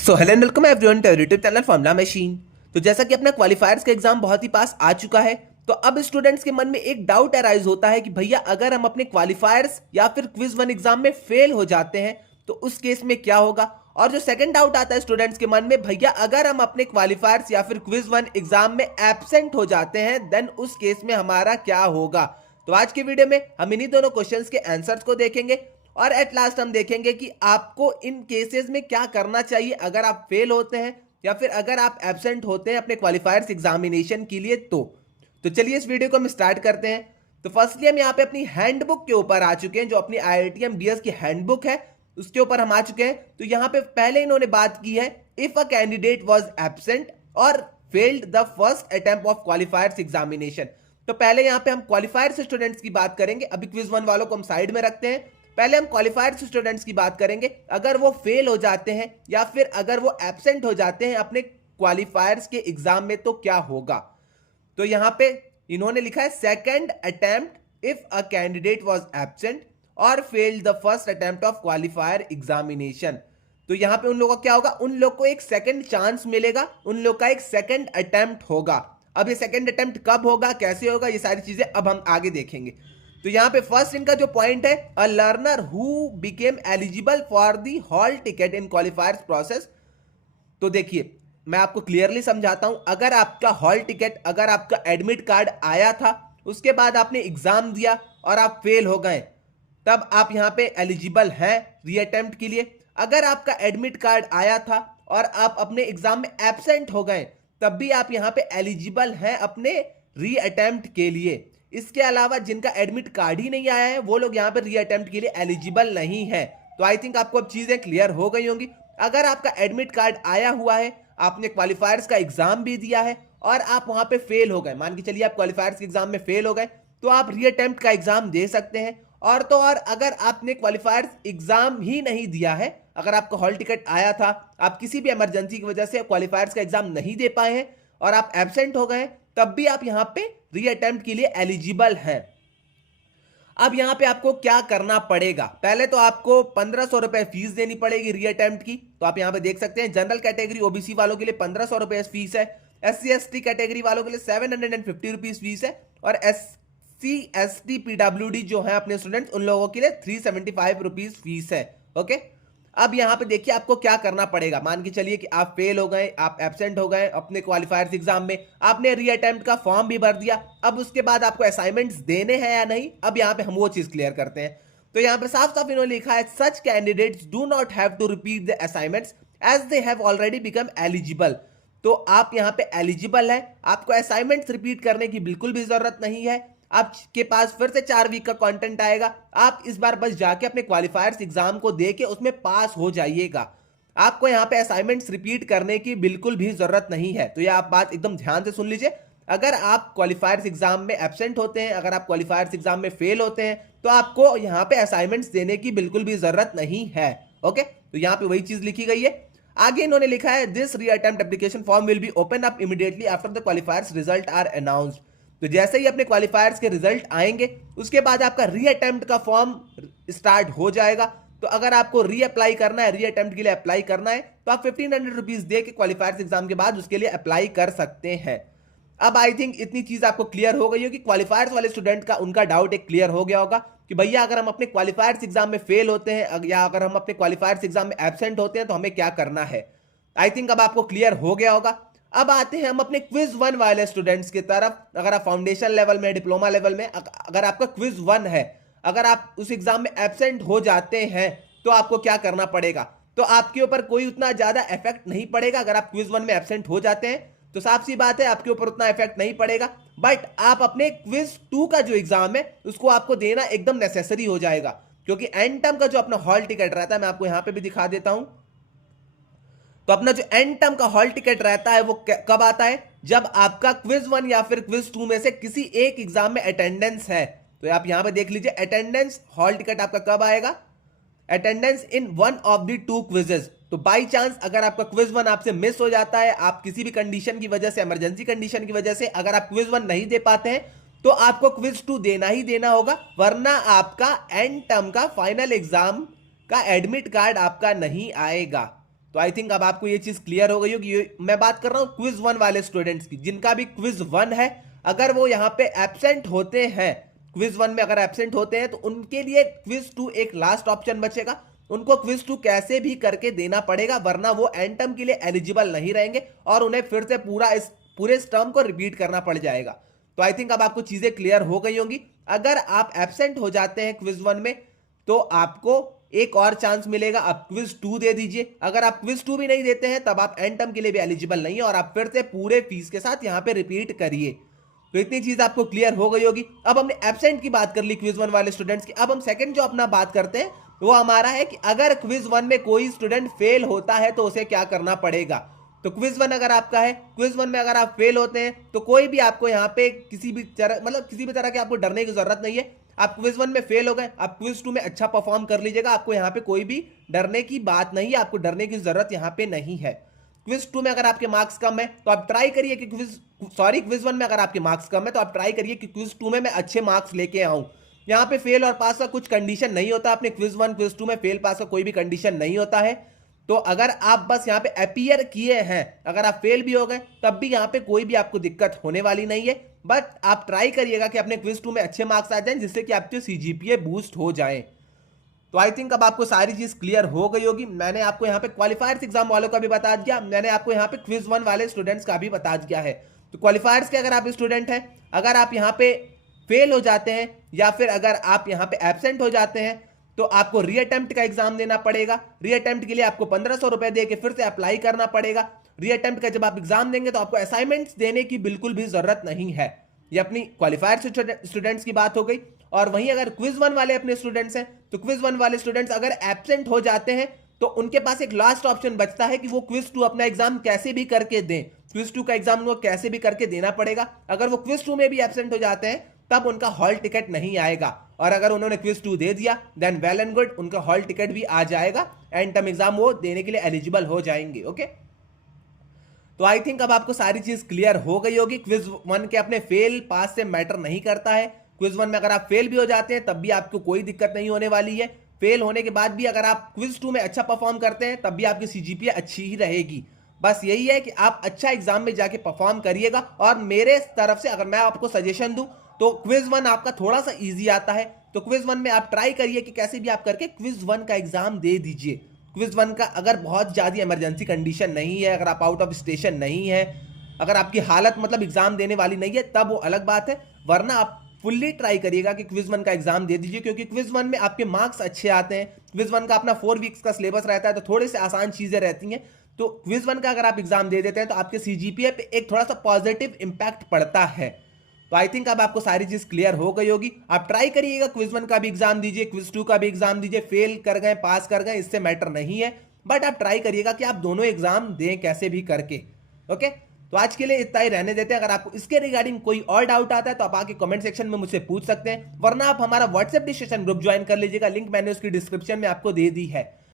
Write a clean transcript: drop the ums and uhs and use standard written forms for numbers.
So hello and welcome everyone to YouTube channel formula machine. तो जैसा कि अपना क्वालिफायर्स का एग्जाम बहुत ही पास आ चुका है, तो अब स्टूडेंट्स के मन में एक डाउट अराइज होता है कि भैया अगर हम अपने क्वालिफायर्स या फिर क्विज वन एग्जाम में फेल हो जाते हैं तो उस केस में क्या होगा। और जो सेकंड डाउट आता है स्टूडेंट्स के मन में, भैया अगर हम अपने क्वालिफायर्स या फिर क्विज वन एग्जाम में एब्सेंट हो जाते हैं देन उस केस में हमारा क्या होगा। तो आज की वीडियो में हम इन्हीं दोनों क्वेश्चंस के आंसर्स को देखेंगे और एट लास्ट हम देखेंगे कि आपको इन केसेस में क्या करना चाहिए अगर आप फेल होते हैं या फिर अगर आप एब्सेंट होते हैं अपने क्वालिफायर्स एग्जामिनेशन के लिए। तो चलिए इस वीडियो को हम स्टार्ट करते हैं। तो फर्स्टली हम यहाँ पे अपनी हैंडबुक के ऊपर आ चुके हैं, जो अपनी IITM BS की हैंडबुक है उसके ऊपर हम आ चुके हैं। तो यहाँ पे पहले इन्होंने बात की है, if a candidate was absent और failed the first attempt of qualifiers examination. तो पहले यहाँ पे हम क्वालिफायर्स स्टूडेंट्स की बात करेंगे, अभी क्विज वन वालों को हम साइड में रखते हैं। पहले हम क्वालिफायर्स स्टूडेंट्स की बात करेंगे, अगर वो फेल हो जाते हैं या फिर अगर वो एब्सेंट हो जाते हैं अपने क्वालिफायर्स के एग्जाम में तो क्या होगा। तो यहां पे इन्होंने लिखा है second attempt if a candidate was absent और failed the first attempt of qualifier examination. तो यहां पे उन लोगों का क्या होगा, उन लोग को एक सेकंड चांस मिलेगा, उन लोग का एक सेकंड अटेम्प्ट होगा। अब ये सेकंड अटेम्प्ट कब होगा, कैसे होगा, ये सारी चीजें अब हम आगे देखेंगे। तो यहां पे फर्स्ट इनका जो पॉइंट है, a learner who became eligible for the hall ticket in क्वालिफायर्स process. तो देखिए मैं आपको क्लियरली समझाता हूं, अगर आपका हॉल टिकट, अगर आपका एडमिट कार्ड आया था, उसके बाद आपने एग्जाम दिया और आप फेल हो गए, तब आप यहां पे एलिजिबल हैं रीअटेम्प्ट के लिए। अगर आपका एडमिट कार्ड आया था और आप अपने एग्जाम में एब्सेंट हो गए, तब भी आप यहां पे एलिजिबल हैं अपने रीअटेम्प्ट के लिए। इसके अलावा जिनका एडमिट कार्ड ही नहीं आया है वो लोग यहाँ पे रीअटेम्प्ट के लिए एलिजिबल नहीं है। तो आई थिंक आपको अब चीजें क्लियर हो गई होंगी। अगर आपका एडमिट कार्ड आया हुआ है, आपने क्वालिफायर्स का एग्जाम भी दिया है और आप वहां पे फेल हो गए, मान के चलिए आप क्वालिफायर्स के एग्जाम में फेल हो गए, तो आप रीअटेम्प्ट का एग्जाम दे सकते हैं। और तो और अगर आपने क्वालिफायर्स एग्जाम ही नहीं दिया है, अगर आपका हॉल टिकट आया था, आप किसी भी इमरजेंसी की वजह से क्वालिफायर्स का एग्जाम नहीं दे पाए हैं और आप एब्सेंट हो गए, तब भी आप यहां पे रीअटेम्प्ट के लिए एलिजिबल हैं। अब यहां पे आपको क्या करना पड़ेगा, पहले तो आपको 1500 रुपए फीस देनी पड़ेगी रीअटेम्प्ट की। तो आप यहां पे देख सकते हैं जनरल कैटेगरी ओबीसी वालों के लिए 1500 रुपए फीस है, SC ST कैटेगरी वालों के लिए 750 रुपीज फीस है और SC ST PWD जो है अपने स्टूडेंट्स, उन लोगों के लिए 375 रुपीज फीस है। ओके, अब यहां पे देखिए आपको क्या करना पड़ेगा। मान के चलिए कि आप फेल हो गए, आप एब्सेंट हो गए अपने क्वालिफायर्स एग्जाम में, आपने रीअटेम्प्ट का फॉर्म भी भर दिया, अब उसके बाद आपको असाइनमेंट्स देने हैं या नहीं, अब यहां पे हम वो चीज क्लियर करते हैं। तो यहां पे साफ साफ इन्होंने लिखा है, such candidates do not have to repeat the assignments as they have already become eligible. तो आप यहां पे एलिजिबल है, आपको असाइनमेंट्स रिपीट करने की बिल्कुल भी जरूरत नहीं है। आपके पास फिर से 4 वीक का कंटेंट आएगा, आप इस बार बस जाके अपने क्वालिफायर्स एग्जाम को देके उसमें पास हो जाइएगा। आपको यहाँ पे असाइनमेंट्स रिपीट करने की बिल्कुल भी जरूरत नहीं है। तो ये आप बात एकदम ध्यान से सुन लीजिए, अगर आप क्वालिफायर्स एग्जाम में एब्सेंट होते हैं, अगर आप क्वालिफायर्स एग्जाम में फेल होते हैं, तो आपको यहाँ पे असाइनमेंट्स देने की बिल्कुल भी जरूरत नहीं है। ओके, तो यहाँ पे वही चीज लिखी गई है। आगे इन्होंने लिखा है, this reattempt application form will be open up immediately after the qualifiers result are announced. तो जैसे ही अपने क्वालिफायर्स के रिजल्ट आएंगे, उसके बाद आपका रीअटेम्प्ट का फॉर्म स्टार्ट हो जाएगा। तो अगर आपको रीअप्लाई करना है, रीअटेम्प्ट के लिए अप्लाई करना है, तो आप 1500 रुपीज दे के क्वालिफायर्स एग्जाम के बाद उसके लिए अप्लाई कर सकते हैं। अब आई थिंक इतनी चीज आपको क्लियर हो गई होगी, क्वालिफायर्स वाले स्टूडेंट का उनका डाउट एक क्लियर हो गया होगा कि भैया अगर हम अपने क्वालिफायर्स एग्जाम में फेल होते हैं या अगर हम अपने क्वालिफायर्स एग्जाम में एब्सेंट होते हैं तो हमें क्या करना है। आई थिंक अब आपको क्लियर हो गया होगा। अब आते हैं हम अपने क्विज वन वाले स्टूडेंट्स की तरफ। अगर आप फाउंडेशन लेवल में, डिप्लोमा लेवल में, अगर आपका क्विज वन है, अगर आप उस एग्जाम में एब्सेंट हो जाते हैं तो आपको क्या करना पड़ेगा। तो आपके ऊपर कोई उतना ज्यादा इफेक्ट नहीं पड़ेगा। अगर आप क्विज वन में एब्सेंट हो जाते हैं तो साफ सी बात है आपके ऊपर उतना इफेक्ट नहीं पड़ेगा, बट आप अपने क्विज टू का जो एग्जाम है उसको आपको देना एकदम नेसेसरी हो जाएगा, क्योंकि एंड टर्म का जो अपना हॉल टिकट रहता है, मैं आपको यहां पे भी दिखा देता हूं। तो अपना जो एंड टर्म का हॉल टिकट रहता है वो कब आता है, जब आपका क्विज वन या फिर क्विज टू में से किसी एक एग्जाम में अटेंडेंस है। तो आप यहां पे देख लीजिए, अटेंडेंस हॉल टिकट आपका कब आएगा, attendance in one of the two quizzes. तो बाई चांस अगर आपका क्विज वन आपसे मिस हो जाता है, आप किसी भी कंडीशन की वजह से, इमरजेंसी कंडीशन की वजह से अगर आप क्विज वन नहीं दे पाते हैं, तो आपको क्विज टू देना ही देना होगा, वरना आपका एंड टर्म का फाइनल एग्जाम का एडमिट कार्ड आपका नहीं आएगा। तो आई थिंक अब आपको ये चीज क्लियर हो गई होगी। मैं बात कर रहा हूं क्विज 1 वाले स्टूडेंट्स की, जिनका भी क्विज 1 है, अगर वो यहाँ पे एब्सेंट होते हैं, क्विज 1 में अगर एब्सेंट होते हैं, तो उनके लिए क्विज 2 एक लास्ट ऑप्शन बचेगा। उनको क्विज 2 कैसे भी करके देना पड़ेगा, वरना वो एंड टर्म के लिए एलिजिबल नहीं रहेंगे और उन्हें फिर से पूरे इस टर्म को रिपीट करना पड़ जाएगा। तो आई थिंक अब आपको चीजें क्लियर हो गई होंगी। अगर आप एब्सेंट हो जाते हैं क्विज 1 में, तो आपको एक और चांस मिलेगा, आप क्विज 2 दे दीजिए। अगर आप क्विज 2 भी नहीं देते हैं, तब आप एंड टर्म के लिए भी एलिजिबल नहीं है और आप फिर से पूरे फीस के साथ यहां पे रिपीट करिए। तो इतनी चीज आपको क्लियर हो गई होगी। अब हमने एब्सेंट की बात कर ली क्विज 1 वाले स्टूडेंट्स की। अब हम सेकंड जो अपना बात करते हैं वो हमारा है कि अगर क्विज 1 में कोई स्टूडेंट फेल होता है तो उसे क्या करना पड़ेगा। तो क्विज 1 अगर आपका है, क्विज 1 में अगर आप फेल होते हैं तो कोई भी आपको यहाँ पे किसी भी तरह के आपको डरने की जरूरत नहीं है। आप क्विज 1 में फेल हो गए, आप क्विज 2 में अच्छा परफॉर्म कर लीजिएगा, आपको यहाँ पे कोई भी डरने की बात नहीं है, आपको डरने की जरूरत यहाँ पे नहीं है। क्विज 2 में अगर आपके मार्क्स कम है तो आप ट्राई करिए कि क्विज 1 में अगर आपके मार्क्स कम है तो आप ट्राई करिए कि क्विज 2 में मैं अच्छे मार्क्स लेके आऊं। यहाँ पे फेल और पास का कुछ कंडीशन नहीं होता, अपने क्विज 1 क्विज 2 में फेल पास का कोई भी कंडीशन नहीं होता है। तो अगर आप बस यहाँ पे अपीयर किए हैं, अगर आप फेल भी हो गए तब भी यहाँ पे कोई भी आपको दिक्कत होने वाली नहीं है। बट आप ट्राई करिएगा कि अपने क्विज 2 में अच्छे मार्क्स आ जाएं, जिससे कि आपके सीजीपीए बूस्ट हो जाए। तो आई थिंक अब आपको सारी चीज क्लियर हो गई होगी। मैंने आपको यहाँ पे क्वालिफायर्स एग्जाम वालों का भी बता दिया, मैंने आपको यहाँ पे क्विज 1 वाले स्टूडेंट्स का भी बता दिया है। तो क्वालिफायर्स के अगर आप स्टूडेंट हैं, अगर आप यहाँ पे फेल हो जाते हैं या फिर अगर आप यहाँ पे एब्सेंट हो जाते हैं, तो आपको रीअटेम्प्ट का एग्जाम देना पड़ेगा। रीअटेम्प्ट के लिए आपको 1500 रुपए दे के फिर से अप्लाई करना पड़ेगा। रीअटेम्प्ट का जब आप एग्जाम देंगे तो आपको असाइनमेंट्स देने की बिल्कुल भी जरूरत नहीं है। ये अपनी क्वालिफायर स्टूडेंट्स की बात हो गई। और वहीं अगर क्विज 1 वाले अपने स्टूडेंट्स हैं, तो क्विज 1 वाले स्टूडेंट्स अगर एब्सेंट हो जाते हैं तो उनके पास एक लास्ट ऑप्शन बचता है कि वो क्विज 2 अपना एग्जाम कैसे भी करके दें। क्विज 2 का एग्जाम उनको कैसे भी करके देना पड़ेगा। अगर वो क्विज 2 में भी एब्सेंट हो जाते हैं तब उनका हॉल टिकट नहीं आएगा, और अगर उन्होंने क्विज 2 दे दिया देन वेल एंड गुड, उनका हॉल टिकट भी आ जाएगा, एंड टर्म एग्जाम वो देने के लिए एलिजिबल हो जाएंगे। ओके, तो आई थिंक अब आपको सारी चीज क्लियर हो गई होगी। क्विज 1 के अपने फेल पास से मैटर नहीं करता है। क्विज 1 में अगर आप फेल भी हो जाते हैं तब भी आपको कोई दिक्कत नहीं होने वाली है। फेल होने के बाद भी अगर आप क्विज 2 में अच्छा परफॉर्म करते हैं तब भी आपकी सीजीपीए अच्छी ही रहेगी। बस यही है कि आप अच्छा एग्जाम में जाके परफॉर्म करिएगा। और मेरे तरफ से अगर मैं आपको सजेशन दूं तो क्विज 1 आपका थोड़ा सा इजी आता है, तो क्विज 1 में आप ट्राई करिए कि कैसे भी आप करके क्विज 1 का एग्जाम दे दीजिए। क्विज 1 का अगर बहुत ज्यादा इमरजेंसी कंडीशन नहीं है, अगर आप आउट ऑफ स्टेशन नहीं है, अगर आपकी हालत एग्जाम देने वाली नहीं है, तब वो अलग बात है। वरना आप फुल्ली ट्राई करिएगा कि क्विज 1 का एग्जाम दे दीजिए, क्योंकि क्विज 1 में आपके मार्क्स अच्छे आते हैं। क्विज 1 का अपना 4 वीक्स का सिलेबस रहता है, तो थोड़े से आसान चीजें रहती हैं। तो क्विज 1 का अगर आप एग्जाम दे देते हैं तो आपके सीजीपीए पे एक थोड़ा सा पॉजिटिव इंपैक्ट पड़ता है। तो आई थिंक अब आपको सारी चीज क्लियर हो गई होगी। आप ट्राई करिएगा, क्विज 1 का भी एग्जाम दीजिए, क्विज 2 का भी एग्जाम दीजिए। फेल कर गए पास कर गए इससे मैटर नहीं है, बट आप ट्राई करिएगा कि आप दोनों एग्जाम दें कैसे भी करके। ओके, तो आज के लिए इतना ही रहने देते हैं। अगर आपको इसके रिगार्डिंग कोई और डाउट आता है तो आप आके कमेंट सेक्शन में मुझसे पूछ सकते हैं, वरना आप हमारा व्हाट्सएप डिस्कशन ग्रुप ज्वाइन कर लीजिएगा। लिंक मैंने उसकी डिस्क्रिप्शन में आपको दे दी है।